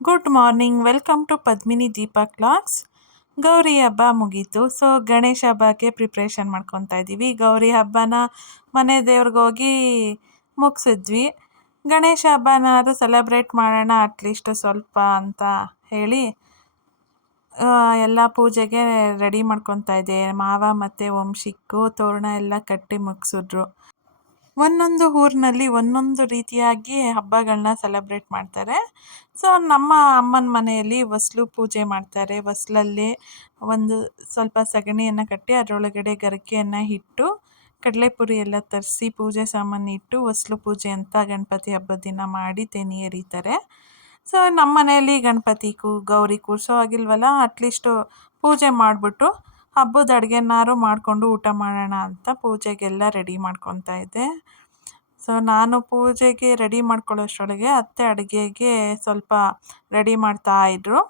Good morning, welcome to Padmini Deepak vlogs. Gauri ಹಬ್ಬ ಮುಗೀತು. So Ganesha ಹಬ್ಬಕ್ಕೆ ಪ್ರಿಪ್ರೇಷನ್ ಮಾಡ್ಕೊತಾ ಇದ್ದೀವಿ. ಗೌರಿ ಹಬ್ಬನ ಮನೆ ದೇವ್ರಿಗೆ ಹೋಗಿ ಮುಗಿಸಿದ್ವಿ. ಗಣೇಶ ಹಬ್ಬನಾದ್ರು ಸೆಲೆಬ್ರೇಟ್ ಮಾಡೋಣ ಅಟ್ಲೀಸ್ಟ್ ಸ್ವಲ್ಪ ಅಂತ ಹೇಳಿ ಎಲ್ಲ ಪೂಜೆಗೆ ರೆಡಿ ಮಾಡ್ಕೊತಾ ಇದ್ದೆ. ಮಾವ ಮತ್ತು ವಂಶಿಕ್ಕು ತೋರಣ ಎಲ್ಲ ಕಟ್ಟಿ ಮುಗಿಸಿದ್ರು. ಒಂದೊಂದು ಊರಿನಲ್ಲಿ ಒಂದೊಂದು ರೀತಿಯಾಗಿ ಹಬ್ಬಗಳನ್ನ ಸೆಲೆಬ್ರೇಟ್ ಮಾಡ್ತಾರೆ. ಸೊ ನಮ್ಮ ಅಮ್ಮನ ಮನೆಯಲ್ಲಿ ಹೊಸ್ಲು ಪೂಜೆ ಮಾಡ್ತಾರೆ. ಹೊಸ್ಲಲ್ಲಿ ಒಂದು ಸ್ವಲ್ಪ ಸಗಣಿಯನ್ನು ಕಟ್ಟಿ ಅದರೊಳಗಡೆ ಗರಿಕೆಯನ್ನು ಇಟ್ಟು ಕಡಲೆಪುರಿ ಎಲ್ಲ ತರಿಸಿ ಪೂಜೆ ಸಾಮಾನು ಇಟ್ಟು ಹೊಸ್ಲು ಪೂಜೆ ಅಂತ ಗಣಪತಿ ಹಬ್ಬದ ದಿನ ಮಾಡಿ ತೆನಿ ಎರೀತಾರೆ. ಸೊ ನಮ್ಮ ಮನೆಯಲ್ಲಿ ಗಣಪತಿ ಗೌರಿ ಕೂರಿಸೋ ಆಗಿಲ್ವಲ್ಲ, ಅಟ್ಲೀಸ್ಟು ಪೂಜೆ ಮಾಡಿಬಿಟ್ಟು ಹಬ್ಬದ ಅಡುಗೆನಾರು ಮಾಡಿಕೊಂಡು ಊಟ ಮಾಡೋಣ ಅಂತ ಪೂಜೆಗೆಲ್ಲ ರೆಡಿ ಮಾಡ್ಕೊತಾ ಇದ್ದೆ. ಸೊ ನಾನು ಪೂಜೆಗೆ ರೆಡಿ ಮಾಡ್ಕೊಳ್ಳೋಷ್ಟರೊಳಗೆ ಅತ್ತೆ ಅಡುಗೆಗೆ ಸ್ವಲ್ಪ ರೆಡಿ ಮಾಡ್ತಾಯಿದ್ರು.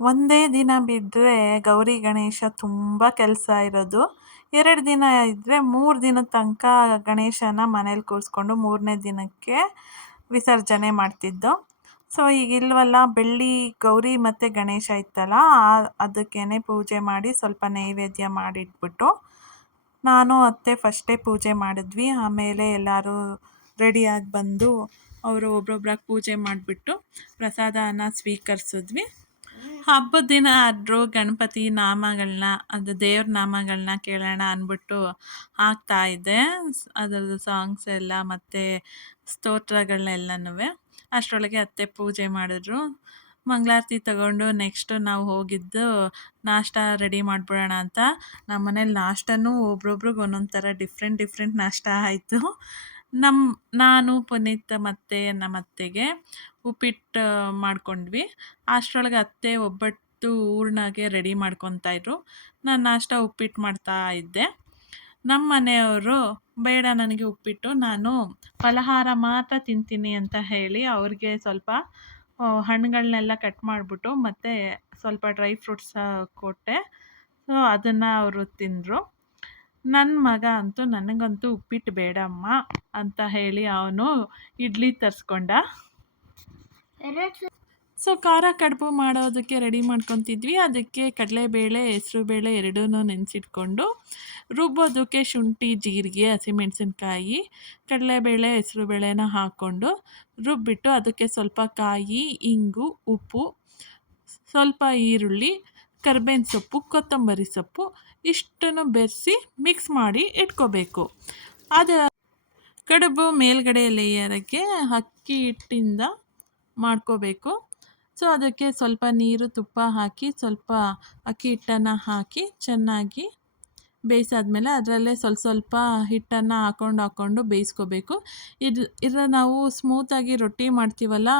ಒಂದೇ ದಿನ ಬಿಟ್ಟರೆ ಗೌರಿ ಗಣೇಶ ತುಂಬ ಕೆಲಸ ಇರೋದು. 2 ದಿನ ಇದ್ದರೆ 3 ದಿನದ ತನಕ ಗಣೇಶನ ಮನೇಲಿ ಕೂರಿಸ್ಕೊಂಡು 3ನೇ ದಿನಕ್ಕೆ ವಿಸರ್ಜನೆ ಮಾಡ್ತಿದ್ದೋ. ಸೊ ಈಗಿಲ್ವಲ್ಲ, ಬೆಳ್ಳಿ ಗೌರಿ ಮತ್ತು ಗಣೇಶ ಇತ್ತಲ್ಲ, ಅದಕ್ಕೇ ಪೂಜೆ ಮಾಡಿ ಸ್ವಲ್ಪ ನೈವೇದ್ಯ ಮಾಡಿಟ್ಬಿಟ್ಟು ನಾನು ಅತ್ತೆ ಫಸ್ಟೇ ಪೂಜೆ ಮಾಡಿದ್ವಿ. ಆಮೇಲೆ ಎಲ್ಲರೂ ರೆಡಿಯಾಗಿ ಬಂದು ಅವರು ಒಬ್ರೊಬ್ರಾಗಿ ಪೂಜೆ ಮಾಡಿಬಿಟ್ಟು ಪ್ರಸಾದನ ಸ್ವೀಕರಿಸಿದ್ವಿ. ಹಬ್ಬದ ದಿನ ಆದರೂ ಗಣಪತಿ ನಾಮಗಳನ್ನ, ಅದು ದೇವ್ರ ನಾಮಗಳನ್ನ ಕೇಳೋಣ ಅಂದ್ಬಿಟ್ಟು ಹಾಕ್ತಾಯಿದ್ದೆ. ಅದರದ್ದು ಸಾಂಗ್ಸ್ ಎಲ್ಲ ಮತ್ತು ಸ್ತೋತ್ರಗಳನ್ನೆಲ್ಲನೂ. ಅಷ್ಟರೊಳಗೆ ಅತ್ತೆ ಪೂಜೆ ಮಾಡಿದ್ರು. ಮಂಗಳಾರತಿ ತಗೊಂಡು ನೆಕ್ಸ್ಟು ನಾವು ಹೋಗಿದ್ದು ನಾಷ್ಟ ರೆಡಿ ಮಾಡಿಬಿಡೋಣ ಅಂತ. ನಮ್ಮ ಮನೇಲಿ ನಾಷ್ಟನೂ ಒಬ್ರೊಬ್ರಿಗೆ ಒಂದೊಂದು ಥರ ಡಿಫ್ರೆಂಟ್ ನಾಷ್ಟ ಆಯಿತು. ನಾನು ಪುನೀತ್ ಮತ್ತು ನಮ್ಮ ಅತ್ತೆಗೆ ಉಪ್ಪಿಟ್ಟು ಮಾಡ್ಕೊಂಡ್ವಿ. ಅಷ್ಟರೊಳಗೆ ಅತ್ತೆ ಒಬ್ಬಟ್ಟು ಹೂರ್ಣಗೆ ರೆಡಿ ಮಾಡ್ಕೊತಾಯಿದ್ರು. ನಾನು ನಾಷ್ಟ ಉಪ್ಪಿಟ್ಟು ಮಾಡ್ತಾ ಇದ್ದೆ. ನಮ್ಮ ಮನೆಯವರು ಬೇಡ ನನಗೆ ಉಪ್ಪಿಟ್ಟು, ನಾನು ಫಲಹಾರ ಮಾತ್ರ ತಿಂತೀನಿ ಅಂತ ಹೇಳಿ ಅವ್ರಿಗೆ ಸ್ವಲ್ಪ ಹಣ್ಣುಗಳನ್ನೆಲ್ಲ ಕಟ್ ಮಾಡಿಬಿಟ್ಟು ಮತ್ತು ಸ್ವಲ್ಪ ಡ್ರೈ ಫ್ರೂಟ್ಸ ಕೊಟ್ಟೆ. ಸೊ ಅದನ್ನು ಅವರು ತಿಂದರು. ನನ್ನ ಮಗ ಅಂತೂ ನನಗಂತೂ ಉಪ್ಪಿಟ್ಟು ಬೇಡಮ್ಮ ಅಂತ ಹೇಳಿ ಅವನು ಇಡ್ಲಿ ತರಿಸ್ಕೊಂಡ. ಸೊ ಖಾರ ಕಡುಬು ಮಾಡೋದಕ್ಕೆ ರೆಡಿ ಮಾಡ್ಕೊತಿದ್ವಿ. ಅದಕ್ಕೆ ಕಡಲೆಬೇಳೆ ಹೆಸರುಬೇಳೆ ಎರಡೂ ನೆನೆಸಿಟ್ಕೊಂಡು ರುಬ್ಬೋದಕ್ಕೆ ಶುಂಠಿ, ಜೀರಿಗೆ, ಹಸಿಮೆಣಸಿನ್ಕಾಯಿ, ಕಡಲೆಬೇಳೆ ಹೆಸರುಬೇಳೆನ ಹಾಕ್ಕೊಂಡು ರುಬ್ಬಿಟ್ಟು ಅದಕ್ಕೆ ಸ್ವಲ್ಪ ಕಾಯಿ, ಇಂಗು, ಉಪ್ಪು, ಸ್ವಲ್ಪ ಈರುಳ್ಳಿ, ಕರ್ಬೇವಿನ ಸೊಪ್ಪು, ಕೊತ್ತಂಬರಿ ಸೊಪ್ಪು ಇಷ್ಟನ್ನು ಬೆರೆಸಿ ಮಿಕ್ಸ್ ಮಾಡಿ ಇಟ್ಕೋಬೇಕು. ಅದು ಕಡುಬು ಮೇಲ್ಗಡೆ ಲೇಯರಿಗೆ ಅಕ್ಕಿ ಹಿಟ್ಟಿಂದ ಮಾಡ್ಕೋಬೇಕು. ಸೊ ಅದಕ್ಕೆ ಸ್ವಲ್ಪ ನೀರು, ತುಪ್ಪ ಹಾಕಿ ಸ್ವಲ್ಪ ಅಕ್ಕಿ ಹಿಟ್ಟನ್ನು ಹಾಕಿ ಚೆನ್ನಾಗಿ ಬೇಯಿಸಾದ್ಮೇಲೆ ಅದರಲ್ಲೇ ಸ್ವಲ್ಪ ಹಿಟ್ಟನ್ನು ಹಾಕ್ಕೊಂಡು ಬೇಯಿಸ್ಕೋಬೇಕು. ಇದು ನಾವು ಸ್ಮೂತಾಗಿ ರೊಟ್ಟಿ ಮಾಡ್ತೀವಲ್ಲ,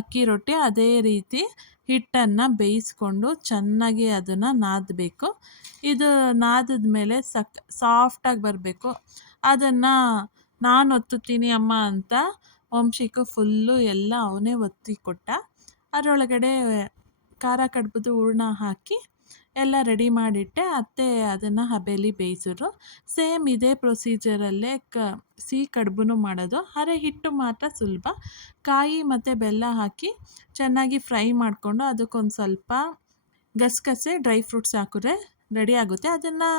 ಅಕ್ಕಿ ರೊಟ್ಟಿ, ಅದೇ ರೀತಿ ಹಿಟ್ಟನ್ನು ಬೇಯಿಸ್ಕೊಂಡು ಚೆನ್ನಾಗಿ ಅದನ್ನು ನಾದಬೇಕು. ಇದು ನಾದಿದ್ಮೇಲೆ ಸಾಫ್ಟಾಗಿ ಬರಬೇಕು. ಅದನ್ನು ನಾನು ಒತ್ತುತ್ತೀನಿ ಅಮ್ಮ ಅಂತ ವಂಶಿಕು ಫುಲ್ಲು ಎಲ್ಲ ಅವನೇ ಒತ್ತಿ ಕೊಟ್ಟ. ಅದರೊಳಗಡೆ ಖಾರ ಕಡುಬುದು ಹೂರ್ಣ ಹಾಕಿ ಎಲ್ಲ ರೆಡಿ ಮಾಡಿಟ್ಟೆ. ಅತ್ತೆ ಅದನ್ನು ಹಬೆಯಲ್ಲಿ ಬೇಯಿಸಿದ್ರು. ಸೇಮ್ ಇದೇ ಪ್ರೊಸೀಜರಲ್ಲೇ ಸಿಹಿ ಕಡುಬು ಮಾಡೋದು. ಅರೆ ಹಿಟ್ಟು ಮಾತ್ರ ಸುಲಭ. ಕಾಯಿ ಮತ್ತು ಬೆಲ್ಲ ಹಾಕಿ ಚೆನ್ನಾಗಿ ಫ್ರೈ ಮಾಡಿಕೊಂಡು ಅದಕ್ಕೊಂದು ಸ್ವಲ್ಪ ಗಸಗಸೆ, ಡ್ರೈ ಫ್ರೂಟ್ಸ್ ಹಾಕಿದ್ರೆ ರೆಡಿ ಆಗುತ್ತೆ. ಅದನ್ನು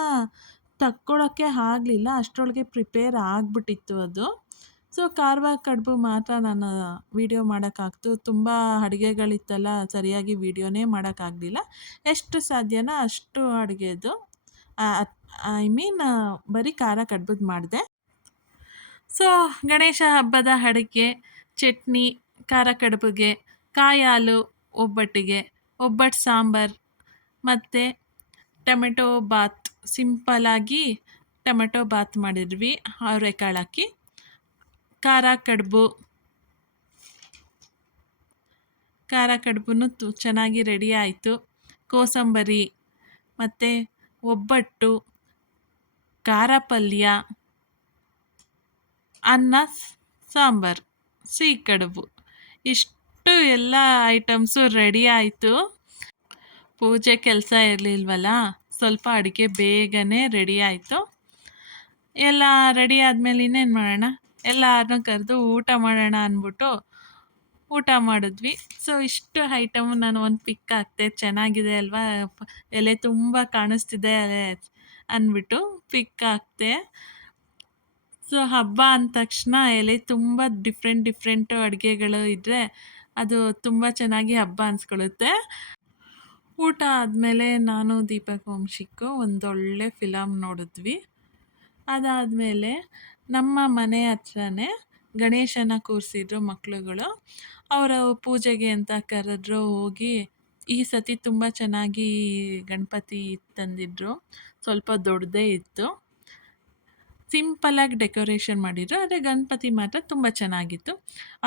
ತಕ್ಕೊಳ್ಳೋಕ್ಕೆ ಆಗಲಿಲ್ಲ, ಅಷ್ಟರೊಳಗೆ ಪ್ರಿಪೇರ್ ಆಗಿಬಿಟ್ಟಿತ್ತು ಅದು. ಸೊ ಖಾರವಾದ ಕಡುಬು ಮಾತ್ರ ನಾನು ವೀಡಿಯೋ ಮಾಡೋಕ್ಕಾಗ್ತು. ತುಂಬ ಅಡುಗೆಗಳಿತ್ತಲ್ಲ, ಸರಿಯಾಗಿ ವೀಡಿಯೋನೇ ಮಾಡೋಕ್ಕಾಗಲಿಲ್ಲ. ಎಷ್ಟು ಸಾಧ್ಯನೋ ಅಷ್ಟು ಅಡುಗೆದು ಬರೀ ಖಾರ ಕಡುಬುದು ಮಾಡಿದೆ. ಸೊ ಗಣೇಶ ಹಬ್ಬದ ಅಡುಗೆ ಚಟ್ನಿ, ಖಾರ ಕಡುಬಿಗೆ, ಕಾಯಿ ಹಾಲು ಒಬ್ಬಟ್ಟಿಗೆ, ಒಬ್ಬಟ್ಟು ಸಾಂಬಾರು ಮತ್ತು ಟೊಮೆಟೊ ಬಾತ್. ಸಿಂಪಲಾಗಿ ಟೊಮೆಟೊ ಬಾತ್ ಮಾಡಿದ್ವಿ ಅವರೆಕಾಳು ಹಾಕಿ. ಖಾರ ಕಡುಬು ಚೆನ್ನಾಗಿ ರೆಡಿ ಆಯಿತು. ಕೋಸಂಬರಿ ಮತ್ತು ಒಬ್ಬಟ್ಟು, ಖಾರ ಪಲ್ಯ, ಅನ್ನ ಸಾಂಬಾರು, ಸಿಹಿ ಕಡುಬು, ಇಷ್ಟು ಎಲ್ಲ ಐಟಮ್ಸು ರೆಡಿ ಆಯಿತು. ಪೂಜೆ ಕೆಲಸ ಇರಲಿಲ್ವಲ್ಲ, ಸ್ವಲ್ಪ ಅಡುಗೆ ಬೇಗನೆ ರೆಡಿ ಆಯಿತು. ಎಲ್ಲ ರೆಡಿ ಆದಮೇಲೆ ಇನ್ನೇನು ಮಾಡೋಣ, ಎಲ್ಲರನ್ನೂ ಕರೆದು ಊಟ ಮಾಡೋಣ ಅಂದ್ಬಿಟ್ಟು ಊಟ ಮಾಡಿದ್ವಿ. ಸೊ ಇಷ್ಟು ಐಟಮ್ ನಾನು ಒಂದು ಪಿಕ್ ಹಾಕ್ತೆ, ಚೆನ್ನಾಗಿದೆ ಅಲ್ವಾ, ಎಲೆ ತುಂಬ ಕಾಣಿಸ್ತಿದೆ ಅಂದ್ಬಿಟ್ಟು ಪಿಕ್ ಹಾಕ್ತೆ. ಸೊ ಹಬ್ಬ ಅಂದ ತಕ್ಷಣ ಎಲೆ ತುಂಬ ಡಿಫ್ರೆಂಟು ಅಡುಗೆಗಳು ಇದ್ದರೆ ಅದು ತುಂಬ ಚೆನ್ನಾಗಿ ಹಬ್ಬ ಅನಿಸ್ಕೊಳ್ಳುತ್ತೆ. ಊಟ ಆದಮೇಲೆ ನಾನು ದೀಪಕ್ ವಂಶಿಕು ಒಂದೊಳ್ಳೆ ಫಿಲಮ್ ನೋಡಿದ್ವಿ. ಅದಾದಮೇಲೆ ನಮ್ಮ ಮನೆ ಹತ್ರನೇ ಗಣೇಶನ ಕೂರಿಸಿದ್ರು ಮಕ್ಳುಗಳು. ಅವರು ಪೂಜೆಗೆ ಅಂತ ಕರೆದ್ರು, ಹೋಗಿ ಈ ಸತಿ ತುಂಬ ಚೆನ್ನಾಗಿ ಗಣಪತಿ ತಂದಿದ್ರು. ಸ್ವಲ್ಪ ದೊಡ್ಡದೇ ಇತ್ತು. ಸಿಂಪಲಾಗಿ ಡೆಕೋರೇಷನ್ ಮಾಡಿದ್ರು, ಆದರೆ ಗಣಪತಿ ಮಾತ್ರ ತುಂಬ ಚೆನ್ನಾಗಿತ್ತು.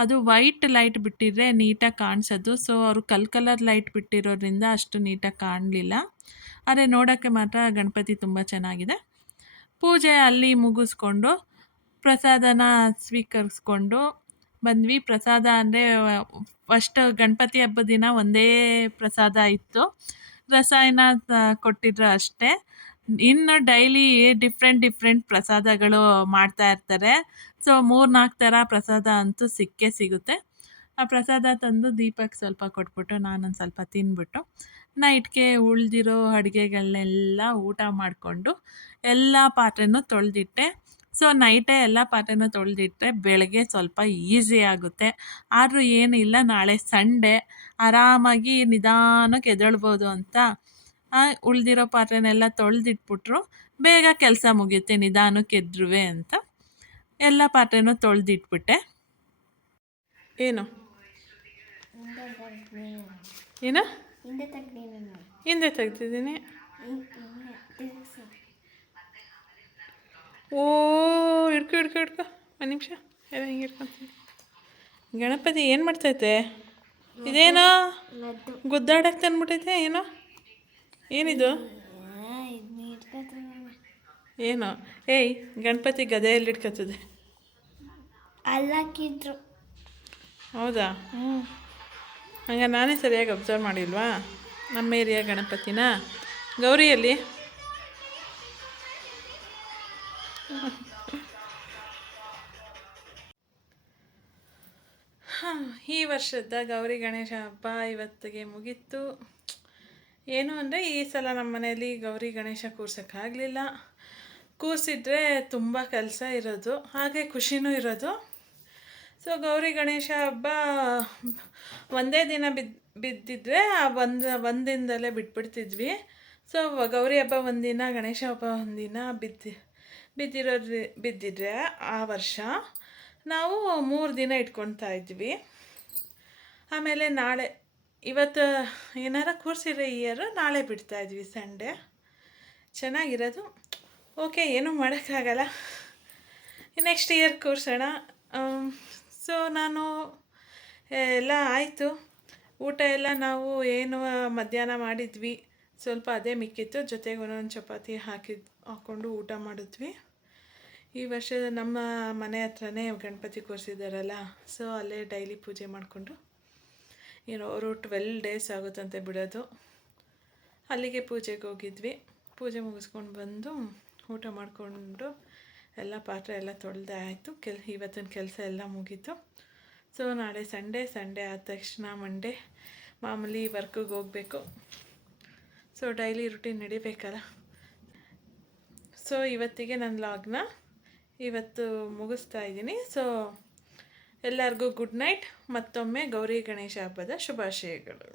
ಅದು ವೈಟ್ ಲೈಟ್ ಬಿಟ್ಟಿದ್ರೆ ನೀಟಾಗಿ ಕಾಣಿಸೋದು. ಸೊ ಅವರು ಕಲರ್ ಲೈಟ್ ಬಿಟ್ಟಿರೋದ್ರಿಂದ ಅಷ್ಟು ನೀಟಾಗಿ ಕಾಣಲಿಲ್ಲ. ಆದರೆ ನೋಡೋಕ್ಕೆ ಮಾತ್ರ ಗಣಪತಿ ತುಂಬ ಚೆನ್ನಾಗಿದೆ. ಪೂಜೆ ಅಲ್ಲಿ ಮುಗಿಸ್ಕೊಂಡು ಪ್ರಸಾದನ ಸ್ವೀಕರಿಸ್ಕೊಂಡು ಬಂದ್ವಿ. ಪ್ರಸಾದ ಅಂದರೆ ಫಸ್ಟ್ ಗಣಪತಿ ಹಬ್ಬದ ದಿನ ಒಂದೇ ಪ್ರಸಾದ ಇತ್ತು, ರಸಾಯನ ಕೊಟ್ಟಿದ್ರು ಅಷ್ಟೇ. ಇನ್ನು ಡೈಲಿ ಡಿಫ್ರೆಂಟ್ ಪ್ರಸಾದಗಳು ಮಾಡ್ತಾ ಇರ್ತಾರೆ. ಸೊ 3-4 ಥರ ಪ್ರಸಾದ ಅಂತೂ ಸಿಕ್ಕೇ ಸಿಗುತ್ತೆ. ಆ ಪ್ರಸಾದ ತಂದು ದೀಪಕ್ಕೆ ಸ್ವಲ್ಪ ಕೊಟ್ಬಿಟ್ಟು ನಾನೊಂದು ಸ್ವಲ್ಪ ತಿಂದ್ಬಿಟ್ಟು ನೈಟ್ಗೆ ಉಳಿದಿರೋ ಅಡುಗೆಗಳನ್ನೆಲ್ಲ ಊಟ ಮಾಡಿಕೊಂಡು ಎಲ್ಲ ಪಾತ್ರೆನೂ ತೊಳೆದಿಟ್ಟೆ. ಸೊ ನೈಟೇ ಎಲ್ಲ ಪಾತ್ರೆನೂ ತೊಳೆದಿಟ್ಟರೆ ಬೆಳಗ್ಗೆ ಸ್ವಲ್ಪ ಈಸಿ ಆಗುತ್ತೆ. ಆದರೂ ಏನಿಲ್ಲ, ನಾಳೆ ಸಂಡೇ ಆರಾಮಾಗಿ ನಿಧಾನಕ್ಕೆ ಎದ್ದೇಳ್ಬೋದು ಅಂತ ಉಳಿದಿರೋ ಪಾತ್ರೆನೆಲ್ಲ ತೊಳೆದಿಟ್ಬಿಟ್ರು ಬೇಗ ಕೆಲಸ ಮುಗಿಯುತ್ತೆ ನಿಧಾನಕ್ಕೆ ಎದ್ರುವೆ ಅಂತ ಎಲ್ಲ ಪಾತ್ರೆನೂ ತೊಳೆದಿಟ್ಬಿಟ್ಟೆ. ಏನು ಏನು ಹಿಂದೆ ತೆಗ್ದಿದ್ದೀನಿ. ಓ ಹಿಡ್ಕೊ ಒಂದು ನಿಮಿಷ ಎಲ್ಲ ಹಿಂಗೆ ಹಿಡ್ಕೊತೀನಿ. ಗಣಪತಿ ಏನು ಮಾಡ್ತೈತೆ? ಇದೇನೋ ಗುದ್ದಾಡಕ್ಕೆ ತಂದ್ಬಿಟ್ಟೈತೆ. ಏನೋ ಏನಿದು? ಏನು? ಏಯ್, ಗಣಪತಿ ಗದೆಯಲ್ಲಿ ಇಟ್ಕೊತದೆ. ಅಲ್ಲಾಕಿದ್ರು. ಹೌದಾ? ಹಂಗೆ ನಾನೇ ಸರಿಯಾಗಿ ಅಬ್ಸರ್ವ್ ಮಾಡಿಲ್ವಾ ನಮ್ಮ ಏರಿಯಾ ಗಣಪತಿನ? ಗೌರಿಯಲ್ಲಿ ಈ ವರ್ಷದ ಗೌರಿ ಗಣೇಶ ಹಬ್ಬ ಇವತ್ತಿಗೆ ಮುಗೀತು. ಏನು ಅಂದರೆ ಈ ಸಲ ನಮ್ಮ ಮನೆಯಲ್ಲಿ ಗೌರಿ ಗಣೇಶ ಕೂರ್ಸೋಕ್ಕಾಗಲಿಲ್ಲ. ಕೂರಿಸಿದ್ರೆ ತುಂಬ ಕೆಲಸ ಇರೋದು, ಹಾಗೆ ಖುಷಿನೂ ಇರೋದು. ಸೊ ಗೌರಿ ಗಣೇಶ ಹಬ್ಬ ಒಂದೇ ದಿನ ಬಿದ್ದಿದ್ರೆ ಒಂದಿನದಲ್ಲೇ ಬಿಟ್ಬಿಡ್ತಿದ್ವಿ. ಸೊ ಗೌರಿ ಹಬ್ಬ ಒಂದಿನ, ಗಣೇಶ ಹಬ್ಬ ಒಂದಿನ ಬಿದ್ದಿದ್ರೆ ಆ ವರ್ಷ ನಾವು 3 ದಿನ ಇಟ್ಕೊಳ್ತಾ ಇದ್ವಿ. ಆಮೇಲೆ ಇವತ್ತು ಏನಾರ ಕೂರಿಸಿದ್ರೆ ಇಯರು ನಾಳೆ ಬಿಡ್ತಾಯಿದ್ವಿ ಸಂಡೇ. ಚೆನ್ನಾಗಿರೋದು. ಓಕೆ, ಏನೂ ಮಾಡೋಕ್ಕಾಗಲ್ಲ, ನೆಕ್ಸ್ಟ್ ಇಯರ್ ಕೂರಿಸೋಣ. ಸೊ ನಾನು ಎಲ್ಲ ಆಯಿತು. ಊಟ ಎಲ್ಲ ನಾವು ಏನು ಮಧ್ಯಾಹ್ನ ಮಾಡಿದ್ವಿ, ಸ್ವಲ್ಪ ಅದೇ ಮಿಕ್ಕಿತ್ತು, ಜೊತೆಗೆ ಒಂದೊಂದು ಚಪಾತಿ ಹಾಕ್ಕೊಂಡು ಊಟ ಮಾಡಿದ್ವಿ. ಈ ವರ್ಷ ನಮ್ಮ ಮನೆ ಹತ್ರನೇ ಗಣಪತಿ ಕೂರಿಸಿದಾರಲ್ಲ, ಸೊ ಅಲ್ಲೇ ಡೈಲಿ ಪೂಜೆ ಮಾಡಿಕೊಂಡು ಅವರು 12 days ಆಗುತ್ತಂತೆ ಬಿಡೋದು. ಅಲ್ಲಿಗೆ ಪೂಜೆಗೆ ಹೋಗಿದ್ವಿ. ಪೂಜೆ ಮುಗಿಸ್ಕೊಂಡು ಬಂದು ಊಟ ಮಾಡಿಕೊಂಡು ಎಲ್ಲ ಪಾತ್ರೆ ಎಲ್ಲ ತೊಳೆದೇ ಆಯಿತು. ಇವತ್ತಿನ ಕೆಲಸ ಎಲ್ಲ ಮುಗೀತು. ಸೊ ನಾಳೆ ಸಂಡೇ ಆದ ತಕ್ಷಣ ಮಂಡೇ ಮಾಮೂಲಿ ವರ್ಕಿಗೆ ಹೋಗಬೇಕು. ಸೊ ಡೈಲಿ ರುಟೀನ್ ನಡಿಬೇಕಲ್ಲ. ಸೊ ಇವತ್ತಿಗೆ ನನ್ನ ಲಾಗ್ನ ಇವತ್ತು ಮುಗಿಸ್ತಾ ಇದ್ದೀನಿ. ಸೊ ಎಲ್ಲರಿಗೂ ಗುಡ್ ನೈಟ್. ಮತ್ತೊಮ್ಮೆ ಗೌರಿ ಗಣೇಶ ಹಬ್ಬದ ಶುಭಾಶಯಗಳು.